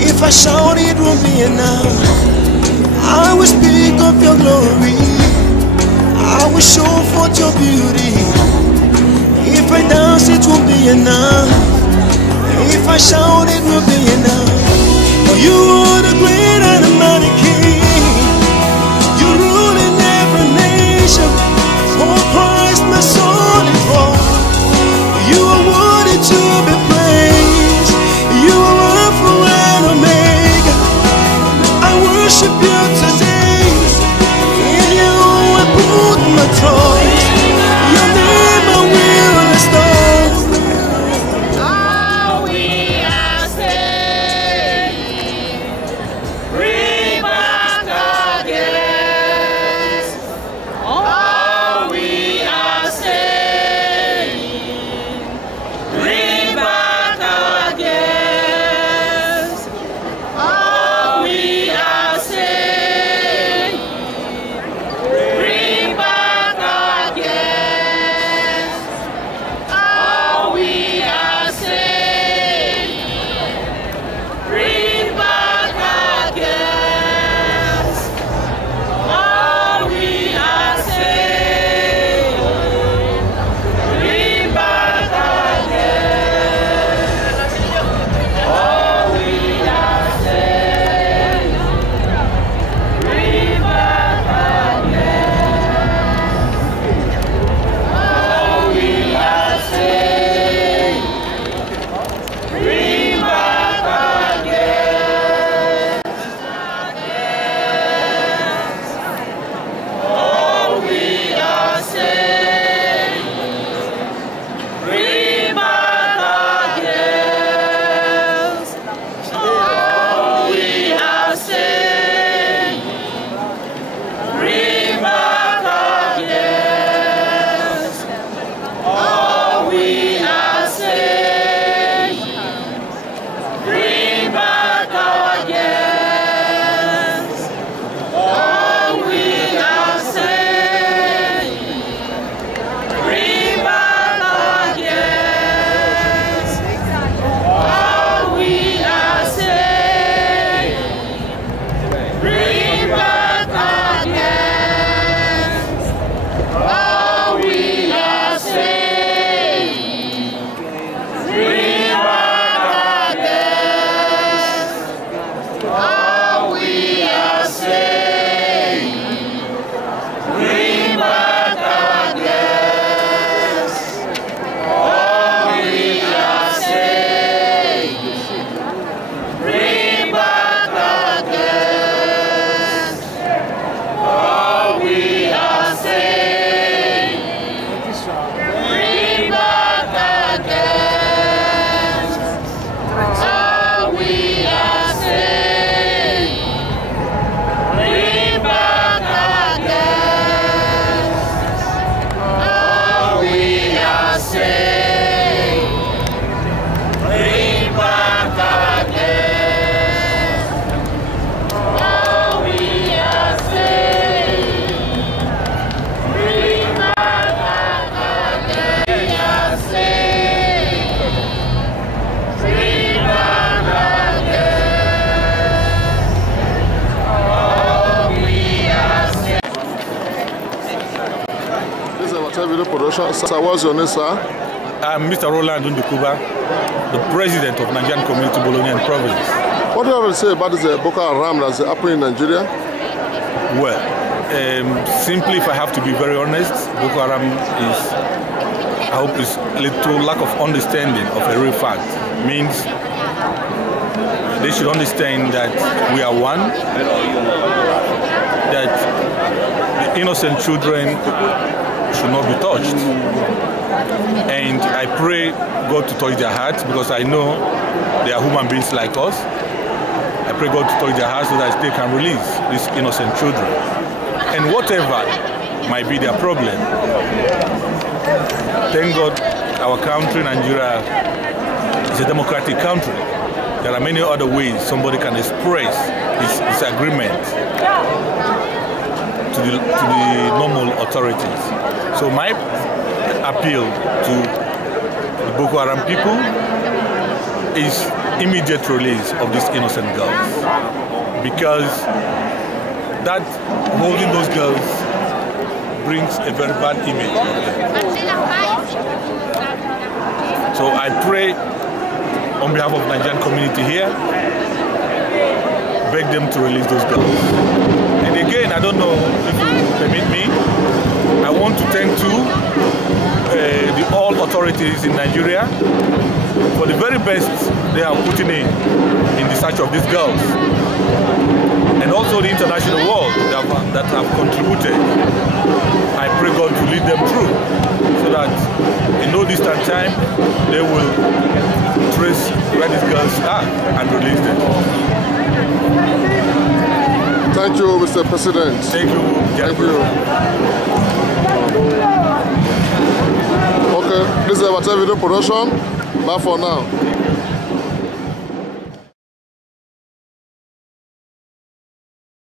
If I shout, it won't be enough. I will speak of your glory. I will show forth your beauty. If I dance, it won't be enough. If I shout, it will be enough. For you are the great and the mighty King. You rule in every nation. For Christ, my soul is born. You are worthy to be praised. You are Alpha and Omega. I worship you today. In you I put my trust. Your name I will restore. All we are saying, bring back again. All we are saying, bring back again. All we are saying, bring back again. All we are saying, bring back again. All we are saying, bring back again. All we are saying, bring back again. All we are saying, bring back again. All we are saying, bring back again. All we are saying, bring back again. All we are saying, bring back again. All we are saying, bring back again. All we are saying, bring back again. All we are saying, bring back again. All we are saying, bring back again. All we are saying, bring back again. All we are saying, bring back again. All we are saying, bring back again. All we are saying, bring back again. All we are saying, bring back again. We are saying, bring back again. All we are saying. This is a video production. Sir, what's your name, sir? I'm Mr. Roland Ndukuba, the president of Nigerian Community Bologna and Province. What do you have to say about this Boko Haram that's happening in Nigeria? Well, simply, if I have to be very honest, Boko Haram is, I hope, is little lack of understanding of a real fact. Means they should understand that we are one, that the innocent children should not be touched. And I pray God to touch their hearts, because I know they are human beings like us. I pray God to touch their hearts so that they can release these innocent children. And whatever might be their problem, thank God our country, Nigeria, is a democratic country. There are many other ways somebody can express his disagreement to the normal authorities. So my appeal to the Boko Haram people is immediate release of these innocent girls, because that holding those girls brings a very bad image of them. So I pray on behalf of the Nigerian community here, beg them to release those girls. And again, I don't know if you permit me, I want to thank the all authorities in Nigeria for the very best they are putting in the search of these girls, and also the international world that have contributed. I pray God to lead them through, so that in no distant time they will trace where these girls are and release them. Thank you, Mr. President. Thank you. Thank you. Okay, this is our video production. Bye for now.